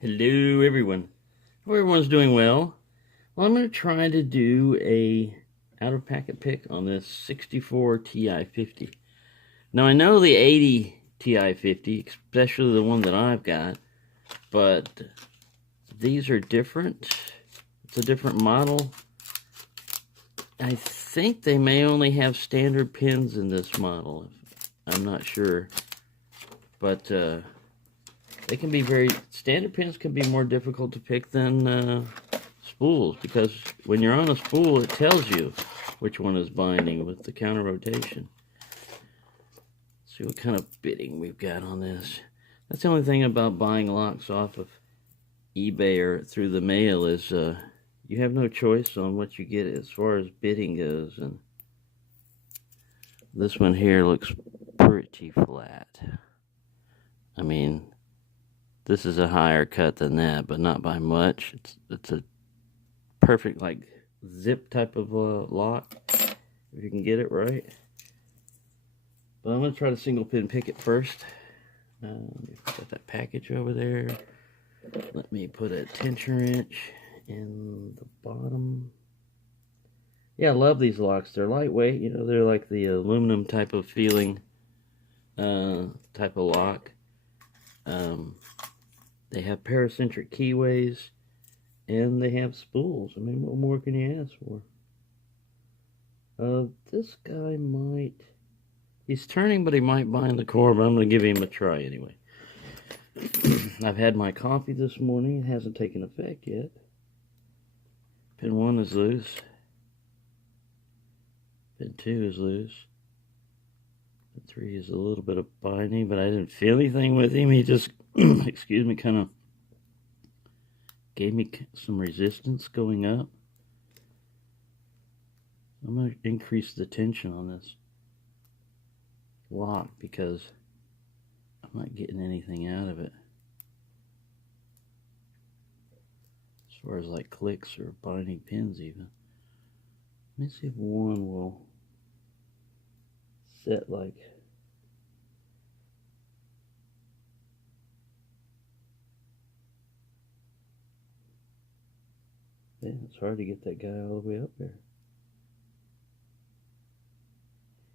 Hello everyone. Hope everyone's doing well. Well, I'm going to try to do a out of packet pick on this 64 Ti-50. Now I know the 80 Ti-50, especially the one that I've got, but these are different. It's a different model. I think they may only have standard pins in this model. I'm not sure. But they can be standard pins can be more difficult to pick than spools, because when you're on a spool it tells you which one is binding with the counter rotation. Let's see what kind of bitting we've got on this. That's the only thing about buying locks off of eBay or through the mail is you have no choice on what you get as far as bitting goes, and this one here looks pretty flat. I mean, this is a higher cut than that, but not by much. It's a perfect, like, zip type of lock, if you can get it right. But I'm going to try to single pin pick it first. Got that package over there. Let me put a tension wrench in the bottom. Yeah, I love these locks. They're lightweight, you know, they're like the aluminum type of feeling type of lock. They have paracentric keyways, and they have spools. I mean, what more can you ask for? This guy might... He's turning, but he might bind the core, but I'm going to give him a try anyway. I've had my coffee this morning. It hasn't taken effect yet. Pin 1 is loose. Pin 2 is loose. Pin 3 is a little bit of binding, but I didn't feel anything with him. He just, excuse me, kind of gave me some resistance going up. I'm going to increase the tension on this lock because I'm not getting anything out of it as far as like clicks or binding pins even. Let me see if one will set like... Yeah, it's hard to get that guy all the way up there.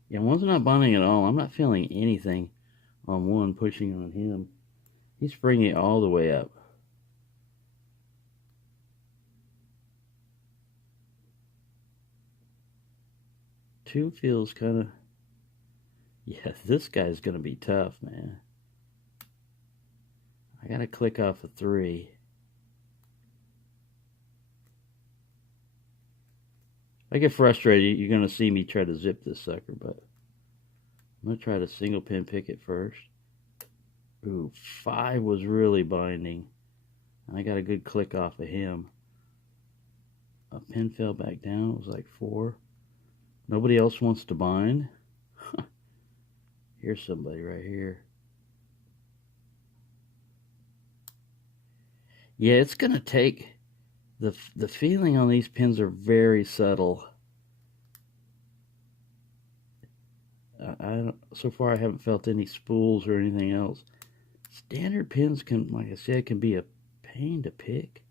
Yeah, one's not binding at all. I'm not feeling anything on one pushing on him. He's bringing it all the way up. Two feels kind of... Yeah, this guy's going to be tough, man. I got to click off a 3. If I get frustrated, you're going to see me try to zip this sucker, but I'm going to try to single pin pick it first. Ooh, 5 was really binding. And I got a good click off of him. A pin fell back down. It was like 4. Nobody else wants to bind. Here's somebody right here. Yeah, it's going to take... The feeling on these pins are very subtle. So far I haven't felt any spools or anything else. Standard pins can, like I said, can be a pain to pick,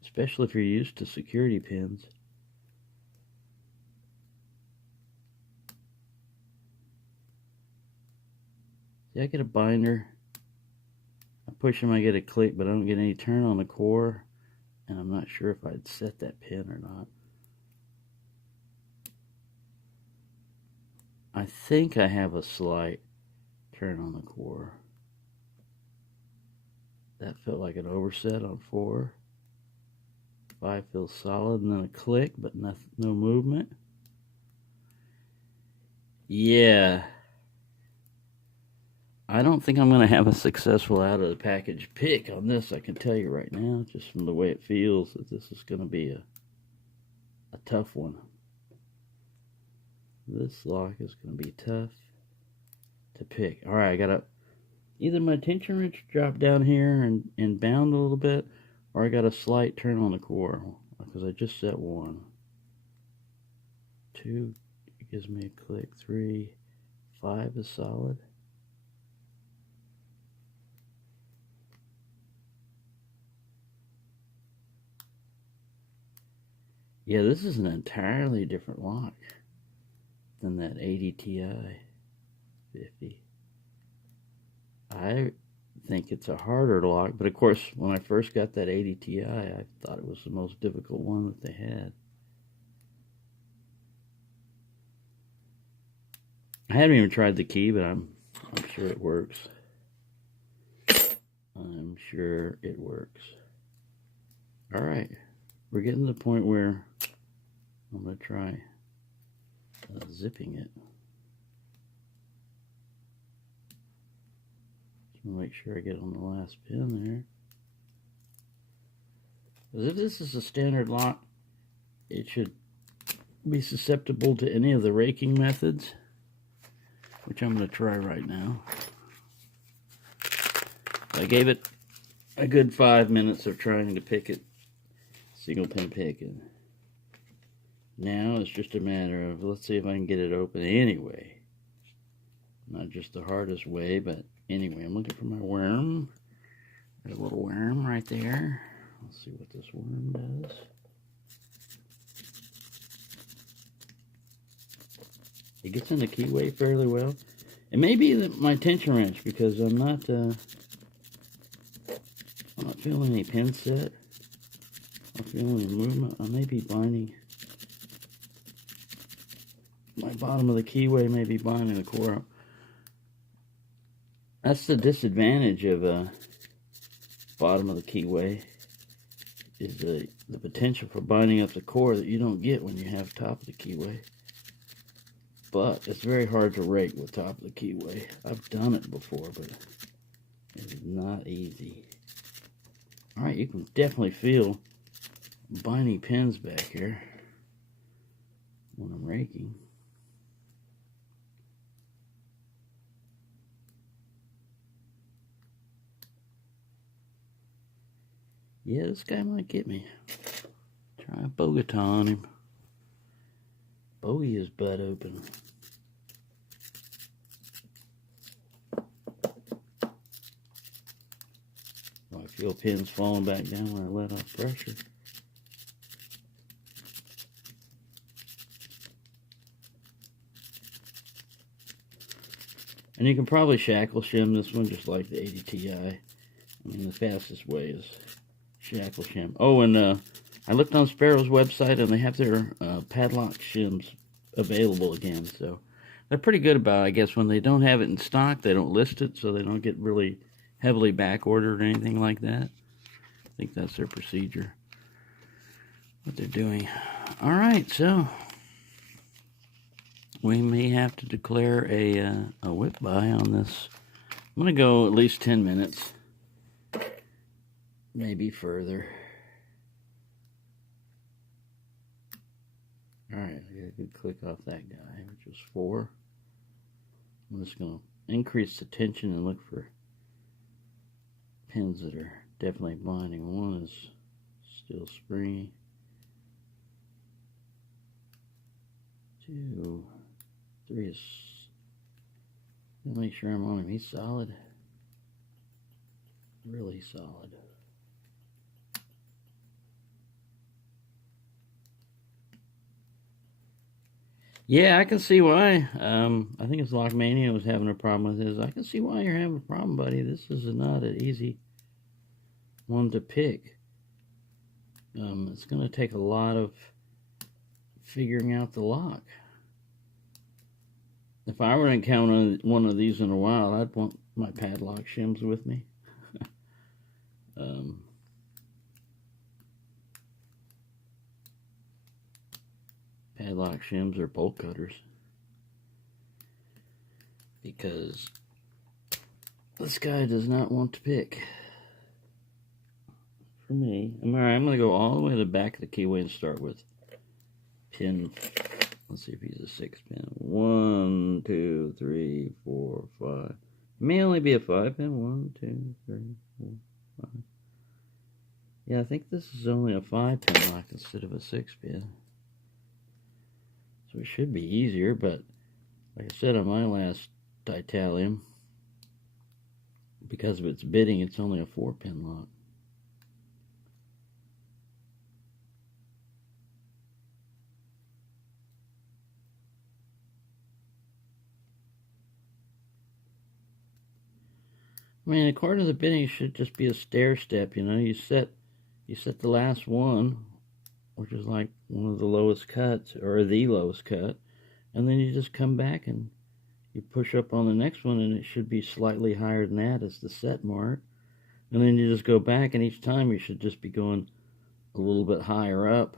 especially if you're used to security pins. See, I get a binder. I push him, I get a click, but I don't get any turn on the core, and I'm not sure if I'd set that pin or not. I think I have a slight turn on the core. That felt like an overset on 4. 5 feels solid, and then a click, but no movement. Yeah. I don't think I'm going to have a successful out of the package pick on this. I can tell you right now, just from the way it feels, that this is going to be a tough one. This lock is going to be tough to pick. Alright, I got to... Either my tension wrench dropped down here and bound a little bit, or I got a slight turn on the core, because I just set 1. 2 gives me a click. 3, 5 is solid. Yeah, this is an entirely different lock than that 80 Ti 50. I think it's a harder lock, but of course, when I first got that 80 Ti, I thought it was the most difficult one that they had. I haven't even tried the key, but I'm sure it works. I'm sure it works. All right, we're getting to the point where I'm going to try zipping it. Make sure I get on the last pin there. Because if this is a standard lock, it should be susceptible to any of the raking methods, which I'm going to try right now. I gave it a good 5 minutes of trying to pick it, single pin picking. Now it's just a matter of, let's see if I can get it open anyway. Not just the hardest way, but anyway, I'm looking for my worm. There's a little worm right there. Let's see what this worm does. It gets in the keyway fairly well. It may be my tension wrench because I'm not feeling any pin set. I'm feeling any movement. I may be binding. My bottom of the keyway may be binding the core up. That's the disadvantage of bottom of the keyway, is the potential for binding up the core that you don't get when you have top of the keyway. But it's very hard to rake with top of the keyway. I've done it before, but it's not easy. Alright, you can definitely feel binding pins back here when I'm raking. Yeah, this guy might get me. Try a Bogota on him. Bogey his butt open. Oh, I feel pins falling back down when I let off pressure. And you can probably shackle shim this one just like the 80 Ti. I mean, the fastest way is shackle shim. Oh, and I looked on Sparrow's website and they have their padlock shims available again. So they're pretty good about it. I guess when they don't have it in stock, they don't list it, so they don't get really heavily back ordered or anything like that. I think that's their procedure, what they're doing. All right, so we may have to declare a whip buy on this. I'm going to go at least 10 minutes, maybe further. Alright, I got a good click off that guy, which was 4. I'm just going to increase the tension and look for pins that are definitely binding. 1 is still springy. 2, 3 is... make sure I'm on him. He's solid. Really solid. Yeah, I can see why. I think it's Lockmania was having a problem with his. I can see why you're having a problem, buddy. This is not an easy one to pick. It's going to take a lot of figuring out the lock. If I were to encounter one of these in a while, I'd want my padlock shims with me. Padlock shims or bolt cutters, because this guy does not want to pick. For me, I'm going to go all the way to the back of the keyway and start with pin. Let's see if he's a 6 pin. 1, 2, 3, 4, 5. It may only be a 5 pin. 1, 2, 3, 4, 5. Yeah, I think this is only a 5 pin lock instead of a 6 pin. So it should be easier, but like I said on my last Titalium, because of its bitting, it's only a 4 pin lock. I mean, according to the bitting, it should just be a stair step. You know, you set the last one, which is like one of the lowest cuts or the lowest cut, and then you just come back and you push up on the next one, and it should be slightly higher than that as the set mark. And then you just go back, and each time you should just be going a little bit higher up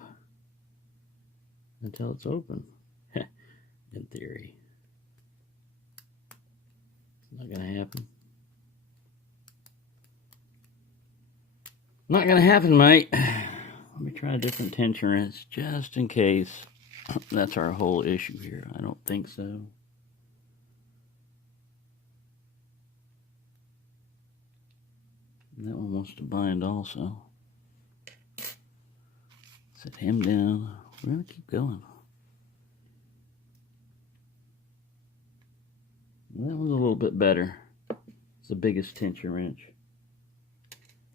until it's open. In theory. It's not going to happen. Not going to happen, mate. Let me try a different tension wrench just in case that's our whole issue here. I don't think so. That one wants to bind also. Set him down. We're going to keep going. That one's a little bit better. It's the biggest tension wrench.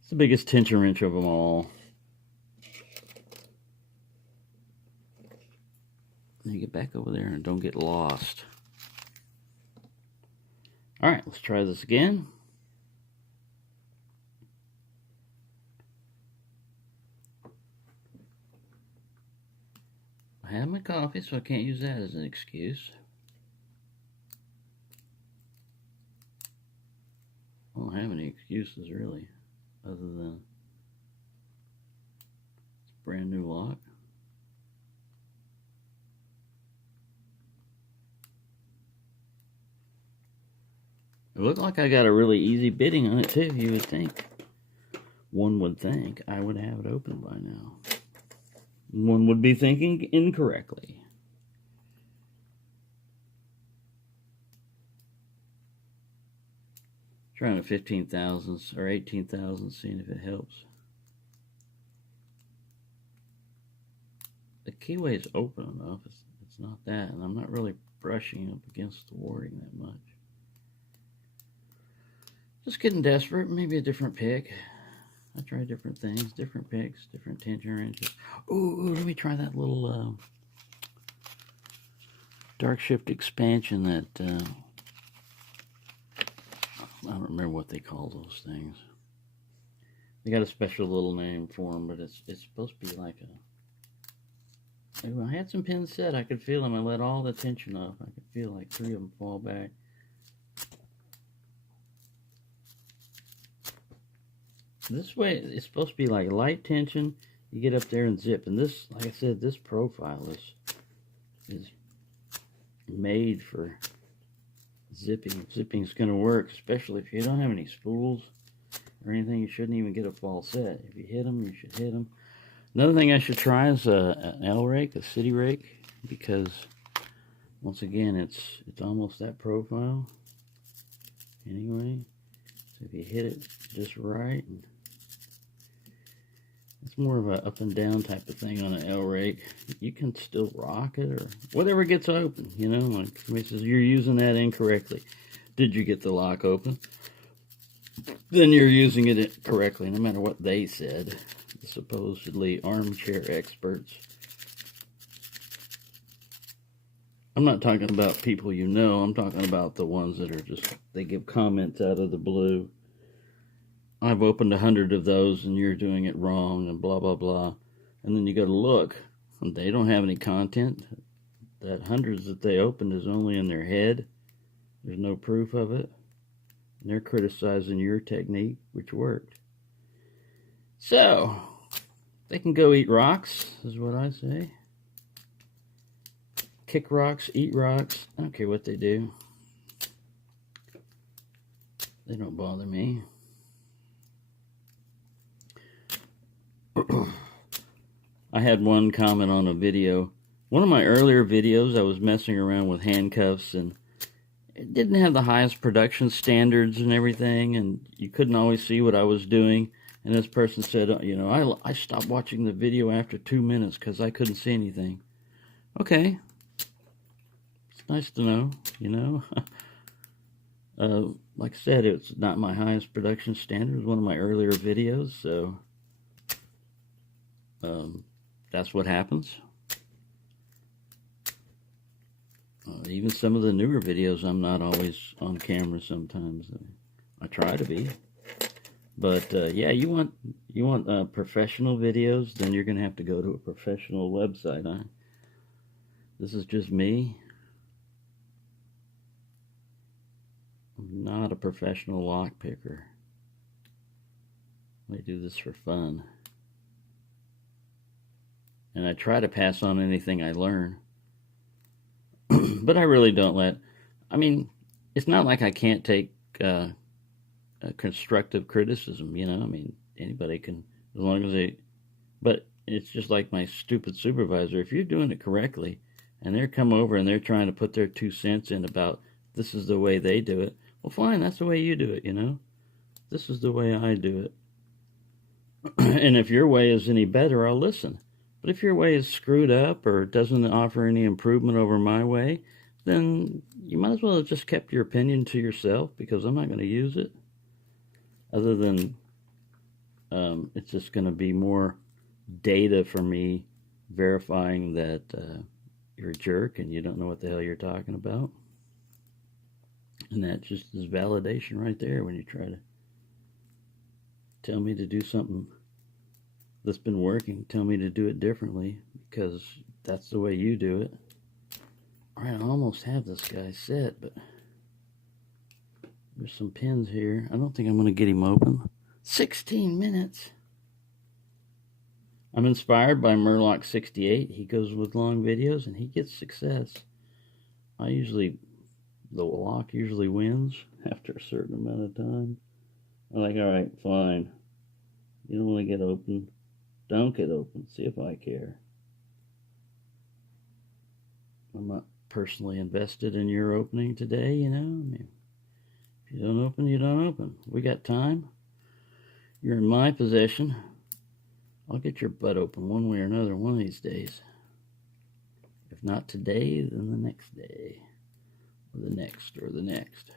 It's the biggest tension wrench of them all. You get back over there and don't get lost. Alright, let's try this again. I have my coffee, so I can't use that as an excuse. I don't have any excuses really, other than it's a brand new lock. It looked like I got a really easy bitting on it too. You would think. One would think I would have it open by now. One would be thinking incorrectly. Trying a 15 thousandths or 18 thousandths, seeing if it helps. The keyway is open enough. It's not that, and I'm not really brushing up against the warding that much. Just getting desperate. Maybe a different pick. I try different things, different picks, different tension wrenches. Ooh, let me try that little dark shift expansion that I don't remember what they call those things. They got a special little name for them, but it's supposed to be like a... Ooh, I had some pins set. I could feel them. I let all the tension off. I could feel like 3 of them fall back. This way, it's supposed to be like light tension. You get up there and zip. And this, like I said, this profile is made for zipping. Zipping's going to work, especially if you don't have any spools or anything. You shouldn't even get a false set. If you hit them, you should hit them. Another thing I should try is an L rake, a city rake, because once again, it's almost that profile. Anyway, so if you hit it just right, it's more of a up and down type of thing on an L rake. You can still rock it or whatever gets open, you know. Like somebody says, you're using that incorrectly. Did you get the lock open? Then you're using it correctly, no matter what they said. The supposedly armchair experts. I'm not talking about people you know. I'm talking about the ones that are just, they give comments out of the blue. I've opened 100 of those and you're doing it wrong and blah, blah, blah. And then you go to look and they don't have any content. That hundreds that they opened is only in their head. There's no proof of it. And they're criticizing your technique, which worked. So, they can go eat rocks, is what I say. Kick rocks, eat rocks. I don't care what they do. They don't bother me. I had one comment on a video. One of my earlier videos, I was messing around with handcuffs and it didn't have the highest production standards and everything, and you couldn't always see what I was doing. And this person said, you know, I stopped watching the video after 2 minutes because I couldn't see anything. Okay. It's nice to know, you know. Like I said, it's not my highest production standard. It was one of my earlier videos, so that's what happens. Even some of the newer videos, I'm not always on camera sometimes. I try to be. But yeah, you want professional videos, then you're gonna have to go to a professional website. This is just me. I'm not a professional lock picker. I do this for fun. And I try to pass on anything I learn. But I really don't I mean, it's not like I can't take constructive criticism, you know? I mean, anybody can, as long as but it's just like my stupid supervisor. If you're doing it correctly, and they're come over and they're trying to put their 2 cents in about this is the way they do it, well, fine, that's the way you do it, you know? This is the way I do it. And if your way is any better, I'll listen. But if your way is screwed up or doesn't offer any improvement over my way, then you might as well have just kept your opinion to yourself, because I'm not going to use it. Other than it's just going to be more data for me verifying that you're a jerk and you don't know what the hell you're talking about. And that just is validation right there when you try to tell me to do something that's been working. Tell me to do it differently because that's the way you do it. All right, I almost have this guy set, but there's some pins here. I don't think I'm going to get him open. 16 minutes. I'm inspired by Murloc68. He goes with long videos and he gets success. The lock usually wins after a certain amount of time. I'm like, all right, fine. You don't want to get open. Don't get open. See if I care. I'm not personally invested in your opening today, you know. I mean, if you don't open, you don't open. We got time. You're in my possession. I'll get your butt open one way or another one of these days. If not today, then the next day. Or the next, or the next.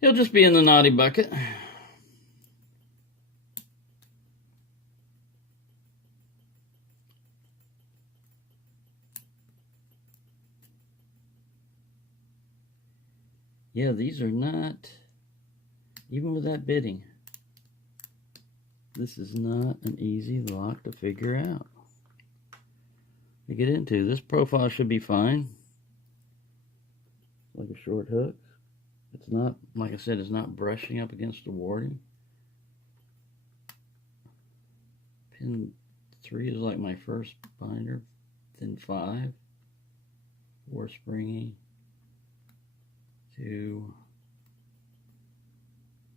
He'll just be in the naughty bucket. Yeah, these are not, even with that bitting, this is not an easy lock to figure out. To get into, this profile should be fine. Like a short hook. It's not, like I said, it's not brushing up against the warding. Pin 3 is like my first binder. Then 5. 4 springy. 2.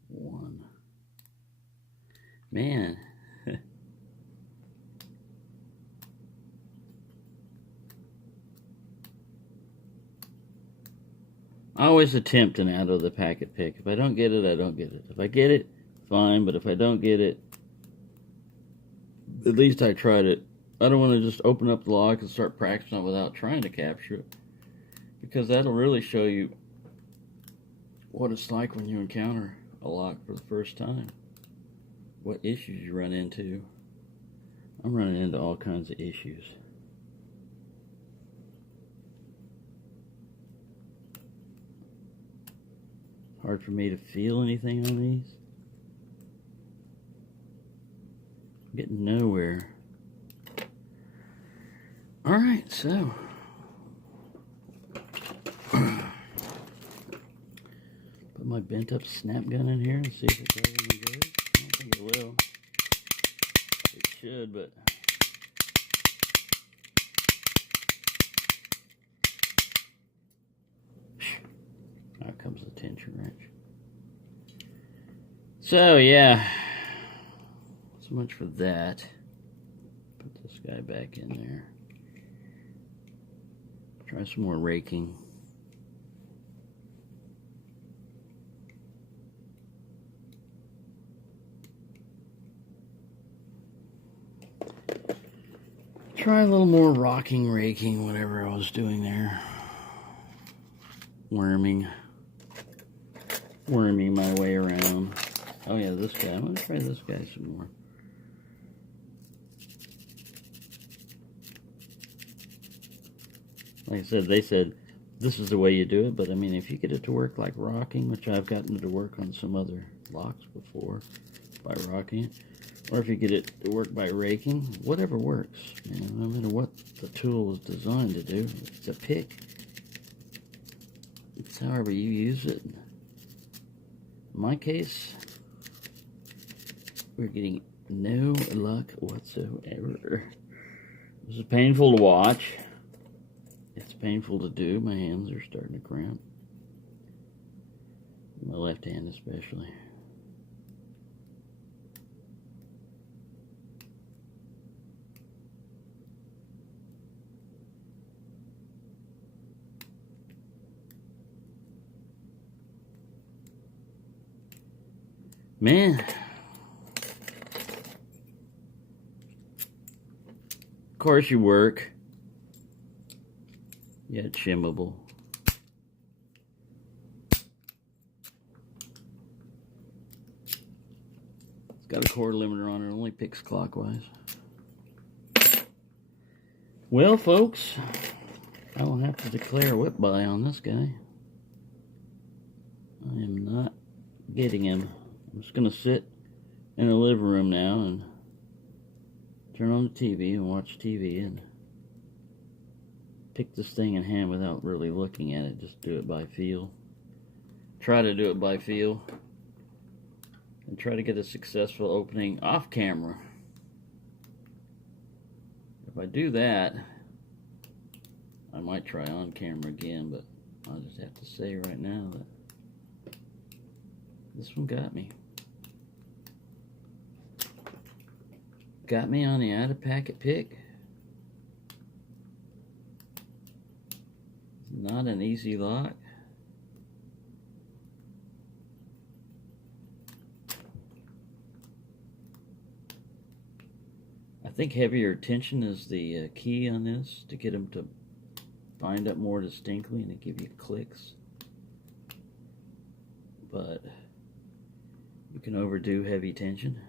1. Man. I always attempt an out of the packet pick. If I don't get it, I don't get it. If I get it, fine. But if I don't get it, at least I tried it. I don't want to just open up the lock and start practicing it without trying to capture it. Because that'll really show you what it's like when you encounter a lock for the first time. What issues you run into. I'm running into all kinds of issues. Hard for me to feel anything on these. I'm getting nowhere. Alright, so put my bent up snap gun in here and see if it does any good. I don't think it will. It should, but out comes the tension wrench. So yeah, so much for that. Put this guy back in there. Try some more raking. Try a little more rocking, raking, whatever I was doing there. Worming my way around. Oh yeah, this guy. I'm gonna try this guy some more. Like I said, they said this is the way you do it, but I mean, if you get it to work like rocking, which I've gotten it to work on some other locks before by rocking it, or if you get it to work by raking, whatever works, you know, no matter what the tool was designed to do. It's a pick. It's however you use it. In my case, we're getting no luck whatsoever. This is painful to watch. It's painful to do. My hands are starting to cramp. My left hand especially. Man. Of course you work. Yeah, it's shimmable. It's got a core limiter on it. It only picks clockwise. Well, folks, I will have to declare whip buy on this guy. I am not getting him. I'm just going to sit in the living room now and turn on the TV and watch TV and pick this thing in hand without really looking at it. Just do it by feel. Try to do it by feel. And try to get a successful opening off camera. If I do that, I might try on camera again, but I'll just have to say right now that this one got me. Got me on the out of packet pick. Not an easy lock. I think heavier tension is the key on this to get them to bind up more distinctly and to give you clicks. But you can overdo heavy tension.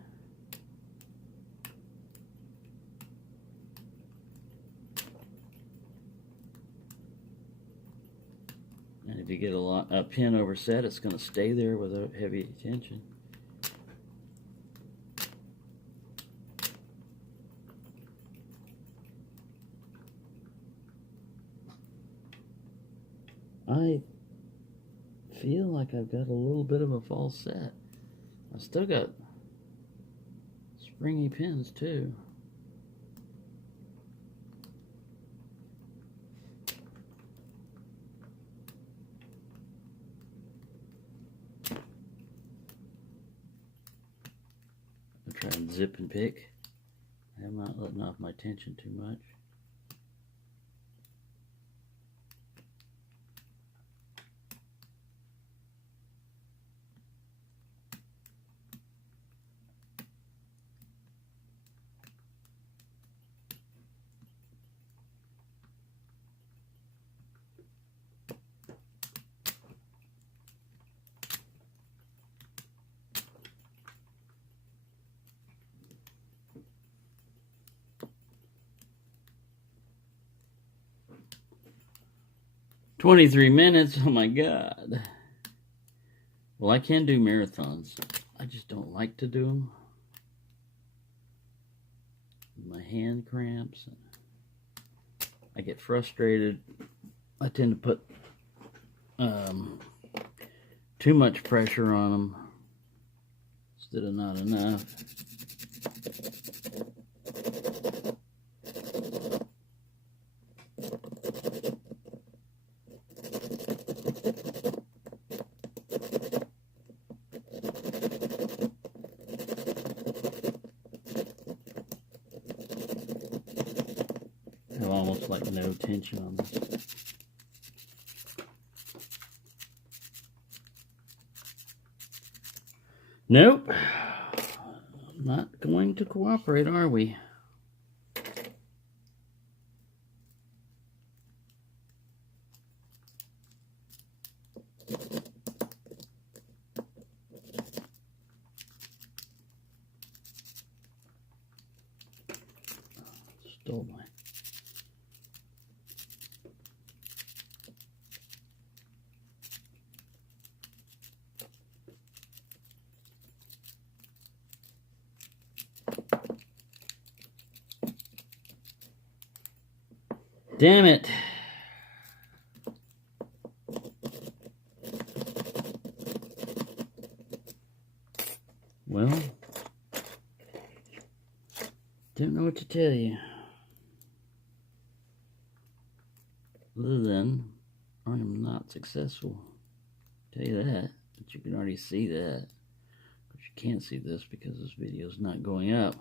And if you get a pin overset, it's going to stay there without heavy tension. I feel like I've got a little bit of a false set. I still got springy pins too. I'll try and zip and pick. I'm not letting off my tension too much. $23, oh my God. Well, I can do marathons. I just don't like to do them. My hand cramps. I get frustrated. I tend to put too much pressure on them instead of not enough. Almost like no tension on this. Nope. Not going to cooperate, are we? Stole my... Damn it. Well, don't know what to tell you. Other than I am not successful. Tell you that, but you can already see that. But you can't see this because this video is not going up.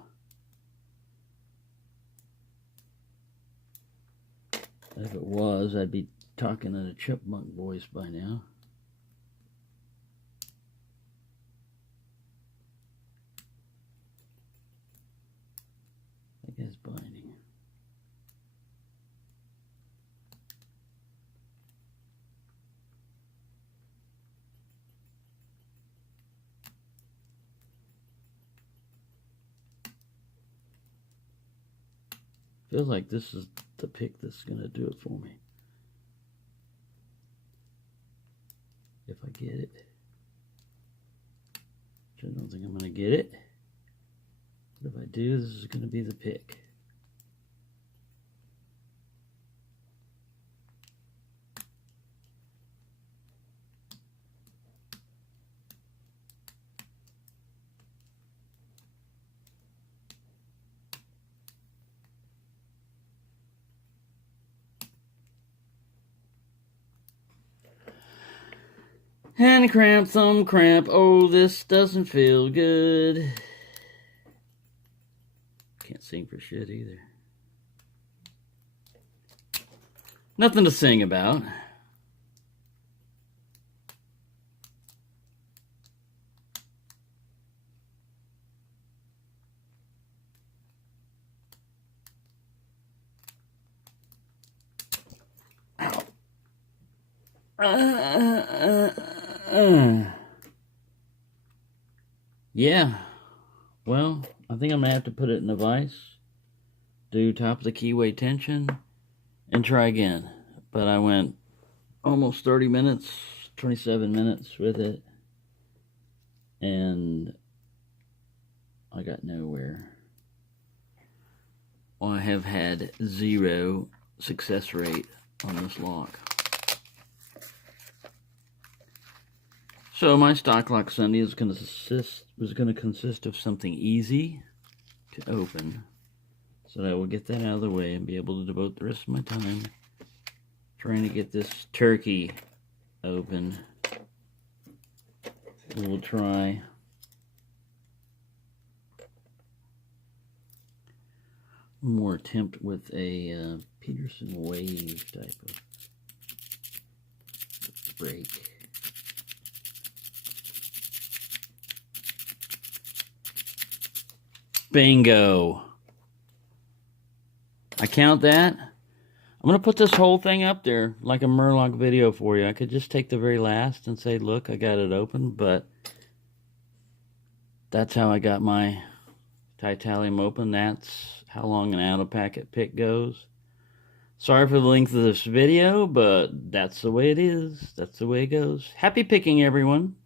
If it was, I'd be talking in a chipmunk voice by now. I guess binding. Feels like this is the pick that's going to do it for me. If I get it. Which I don't think I'm going to get it. But if I do, this is going to be the pick. Hand cramp, thumb cramp. Oh, this doesn't feel good. Can't sing for shit either. Nothing to sing about. Yeah, well, I think I'm gonna have to put it in a vise, do top of the keyway tension, and try again. But I went almost 30 minutes, 27 minutes with it, and I got nowhere. Well, I have had 0 success rate on this lock. So my stock lock Sunday was going to consist of something easy to open, so that I will get that out of the way and be able to devote the rest of my time trying to get this turkey open. We'll try one more attempt with a Peterson wave type of break. Bingo. I count that. I'm going to put this whole thing up there like a Murloc video for you. I could just take the very last and say, look, I got it open, but that's how I got my Titalium open. That's how long an out-of-packet pick goes. Sorry for the length of this video, but that's the way it is. That's the way it goes. Happy picking, everyone.